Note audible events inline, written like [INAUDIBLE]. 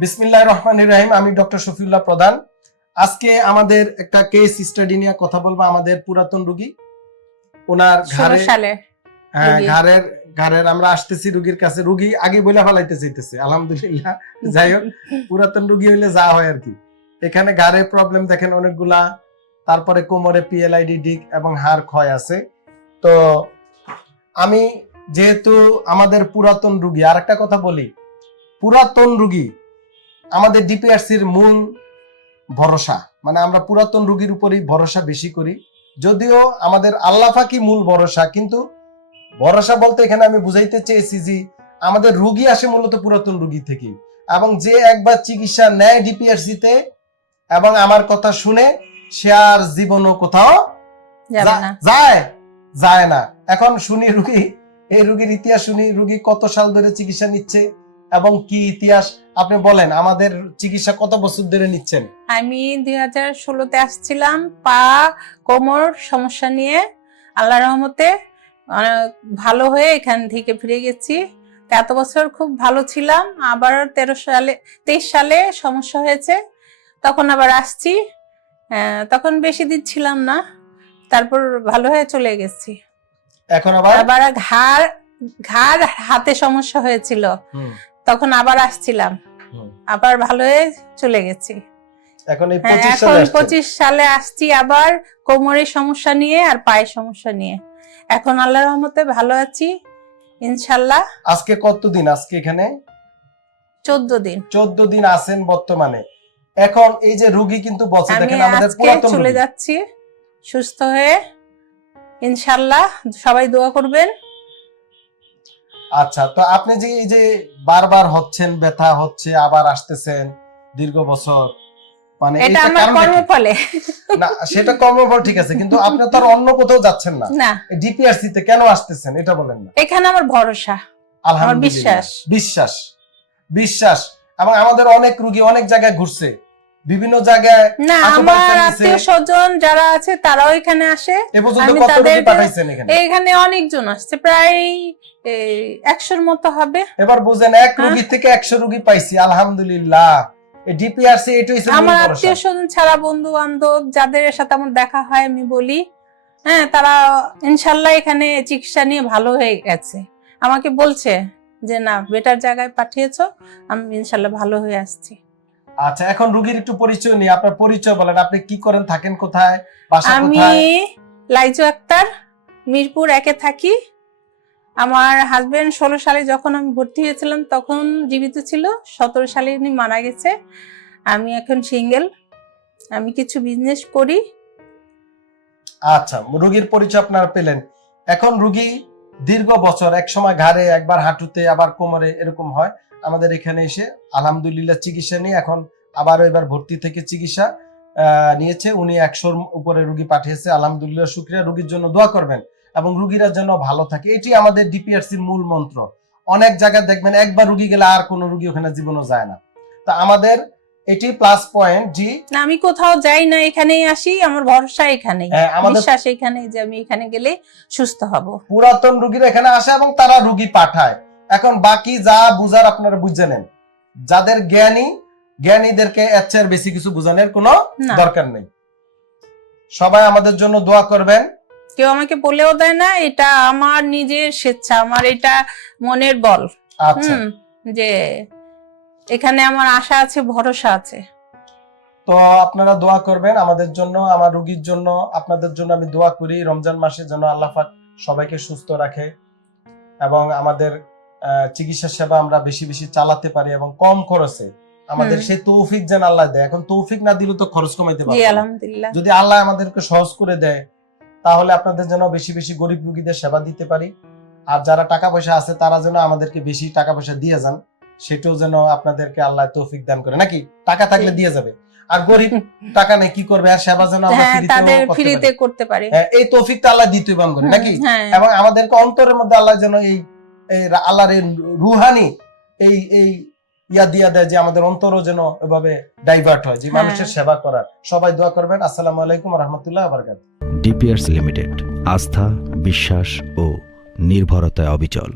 বিসমিল্লাহ রহমান রাহিম আমি ডক্টর শফিউল্লাহ প্রধান। আজকে আমাদের একটা কেস স্টাডি নিয়ে কথা বলব আমাদের পুরাতন রুগী। ওনার ঘাড়ে সালে হ্যাঁ। ঘাড়ের ঘাড়ের আমরা আসতেছি রুগীর কাছে রুগী আগে বলে ফেলাইতে চাইতেছে আলহামদুলিল্লাহ। [LAUGHS] যাই হোক পুরাতন রুগী হইলে যা হয় আর কি। এখানে ঘাড়ে প্রবলেম দেখেন অনেকগুলা তারপরে কোমরে পিএলআইডি ডিক এবং হাড় ক্ষয় আছে। তো আমি যেহেতু আমাদের পুরাতন রুগী আর একটা কথা বলি পুরাতন রুগী আমাদের ডিপিআরসির মূল ভরসা মানে আমরা পুরাতন রুগীর উপরই ভরসা বেশি করি। যদিও আমাদের আল্লাহ ফাঁকি মূল ভরসা কিন্তু ভরসা বলতে এখানে আমি বুঝাইতে চেয়েছি যে আমাদের রুগী আসে মূলত পুরাতন রুগী থেকে এবং যে একবার চিকিৎসা নেয় ডিপিআরসি তে এবং আমার কথা শুনে সে আর জীবনও কোথাও যায় যায় না। এখন শুনি রুগী এই রুগীর ইতিহাস শুনি রুগী কত সাল ধরে চিকিৎসা নিচ্ছে এবং কি ইতিহাস আপনি বলেন আমাদের চিকিৎসা কত বছর ধরে নিচ্ছেন? আমি দুই হাজার ষোলোতে আসছিলাম পা কোমর সমস্যা নিয়ে। আল্লাহ রহমতে ভালো হয়ে এখান থেকে ফিরে গেছি। এত বছর খুব ভালো ছিলাম আবার তেরো সালে তেইশ সালে সমস্যা হয়েছে। তখন আবার আসছি তখন বেশি দিন ছিলাম না তারপর ভালো হয়ে চলে গেছি। এখন আবার? আবার ঘাড় ঘাড় হাতে সমস্যা হয়েছিল। তখন আবার আসছিলাম। আবার ভালো হয়ে চলে গেছি। এখন হ্যাঁ, পঁচিশ সালে আসছি আবার কোমরের সমস্যা নিয়ে আর পায়ের সমস্যা নিয়ে। এখন আল্লাহ রহমতে ভালো আছি ইনশাল্লাহ। আজকে কতদিন আজকে এখানে? চোদ্দ দিন। চোদ্দ দিন আছেন বর্তমানে। এখন এই যে রুগী কিন্তু আমি দেখেন আমাদের পুরাতন চলে যাচ্ছি সুস্থ হয়ে ইনশাল্লাহ সবাই দোয়া করবেন। আচ্ছা তো আপনি যে এই যে বারবার হচ্ছেন ব্যথা হচ্ছে আবার আসতেছেন দীর্ঘ বছর মানে এটা আমার কর্মফলে। না সেটা কর্মফল ঠিক আছে কিন্তু আপনি তো আর অন্য কোথাও যাচ্ছেন না। ডিপিআরসি তে কেন আসতেছেন এটা বলেন না। এখানে আমার ভরসা আলহামদুলিল্লাহ। বিশ্বাস। বিশ্বাস বিশ্বাস। এবং আমাদের অনেক রুগী অনেক জায়গায় ঘুরছে। বিভিন্ন জায়গায় না আমার আত্মীয় স্বজন যারা আছে তারাও এখানে আসে। আমি এখানে? অনেকজন আসছে প্রায় একশোর মতো হবে। এবার বুঝেন এক হ্যাঁ। রুগী থেকে একশো রুগী পাইছি আলহামদুলিল্লাহ। ডিপিআরসি এটা আমার আত্মীয় স্বজন ছাড়া বন্ধু বান্ধব যাদের সাথে আমার দেখা হয় আমি বলি। হ্যাঁ তারা ইনশাল্লাহ এখানে চিকিৎসা নিয়ে ভালো হয়ে গেছে। আমাকে বলছে যে না বেটার জায়গায় পাঠিয়েছো আমি ইনশাল্লাহ ভালো হয়ে আসছি। আচ্ছা এখন রুগীর একটু পরিচয় নিয়ে আপনার পরিচয় বলেন আপনি কি করেন থাকেন কোথায় বাসা আমি কোথায়? লাইজু আক্তার মিরপুর একে থাকি। আমার হাজবেন্ড ষোলো সালে যখন আমি ভর্তি হয়েছিলাম তখন জীবিত ছিল সতেরো সালে উনি মারা গেছে। আমি এখন সিঙ্গেল আমি কিছু বিজনেস করি। আচ্ছা রুগীর পরিচয় আপনারা পেলেন। এখন রুগী দীর্ঘ বছর এক সময় ঘাড়ে, একবার হাঁটুতে, আবার কোমরে এরকম হয়। আমাদের এখানে এসে আলহামদুলিল্লাহ চিকিৎসা নিয়ে এখন আবারও এবার ভর্তি থেকে চিকিৎসা নিয়েছে। উনি একশোর উপরে রুগী পাঠিয়েছে। আলহামদুলিল্লাহ, শুক্রিয়া। রুগীর জন্য দোয়া করবেন এবং রুগীরা যেন ভালো থাকে। এটি আমাদের ডিপিআরসির মূল মন্ত্র। অনেক জায়গায় দেখবেন একবার রুগী গেলে আর কোনো রুগী ওখানে জীবনও যায় না। তা আমাদের এটি প্লাস পয়েন্ট জি না আমি কোথাও যাই না এখানেই আসি আমার ভরসা এখানেই। হ্যাঁ, বিশ্বাস এখানেই যে আমি এখানে গেলে সুস্থ হব। পুরাতন রুগীরা এখানে আসে এবং তারা রুগী পাঠায়। এখন বাকি যা বুঝার আপনারা বুঝে নেন। যাদের জ্ঞানী জ্ঞানীদেরকে এর বেশি কিছু বুঝানোর কোনো দরকার নেই। সবাই আমাদের জন্য দোয়া করবেন। কেউ আমাকে বলেও দেয় না এটা আমার নিজের স্বেচ্ছা আমার এটা মনের বল। আচ্ছা। যে এখানে আমার আশা আছে ভরসা আছে। তো আপনারা দোয়া করবেন আমাদের জন্য আমার রুগীর জন্য আপনাদের জন্য আমি দোয়া করি রমজান মাসে যেন আল্লাহ পাক সবাইকে সুস্থ রাখে এবং আমাদের চিকিৎসা সেবা আমরা বেশি বেশি চালাতে পারি এবং কম খরচে। আমাদের সেই তৌফিক যেন আল্লাহ দেয়। এখন তৌফিক না দিলে তো খরচ কমাইতে পারব আলহামদুলিল্লাহ। যদি আল্লাহ আমাদেরকে সহজ করে দেয় তাহলে আপনাদের যেন বেশি বেশি গরিব রুগীদের সেবা দিতে পারি। আর যারা টাকা পয়সা আছে তারা যেন আমাদেরকে বেশি টাকা পয়সা দিয়ে যান। সেটাও যেন আপনাদেরকে আল্লাহ তৌফিক দান করে। নাকি? টাকা থাকলে দিয়ে যাবে। আর গরিব [LAUGHS] টাকা নেই কি করবে? আর সেবা যেন আমরা হ্যাঁ তাদের ফ্রিতে করতে পারে। হ্যাঁ, এই তৌফিকটা আল্লাহ দিতে পান করে নাকি? হ্যাঁ। এবং আমাদেরকে অন্তরের মধ্যে আল্লাহ যেন এই এই আল্লাহর এই রুহানি এই এই ইয়া দিয়া দেয় যে আমাদের অন্তরও যেন এভাবে ডাইভার্ট হয় যে। মানুষের সেবা করার। সবাই দোয়া করবেন। আসসালামু আলাইকুম রহমতুল্লাহ আবরকাত ডিপিয়ার্স লিমিটেড আস্থা বিশ্বাস ও নির্ভরতায় অবিচল।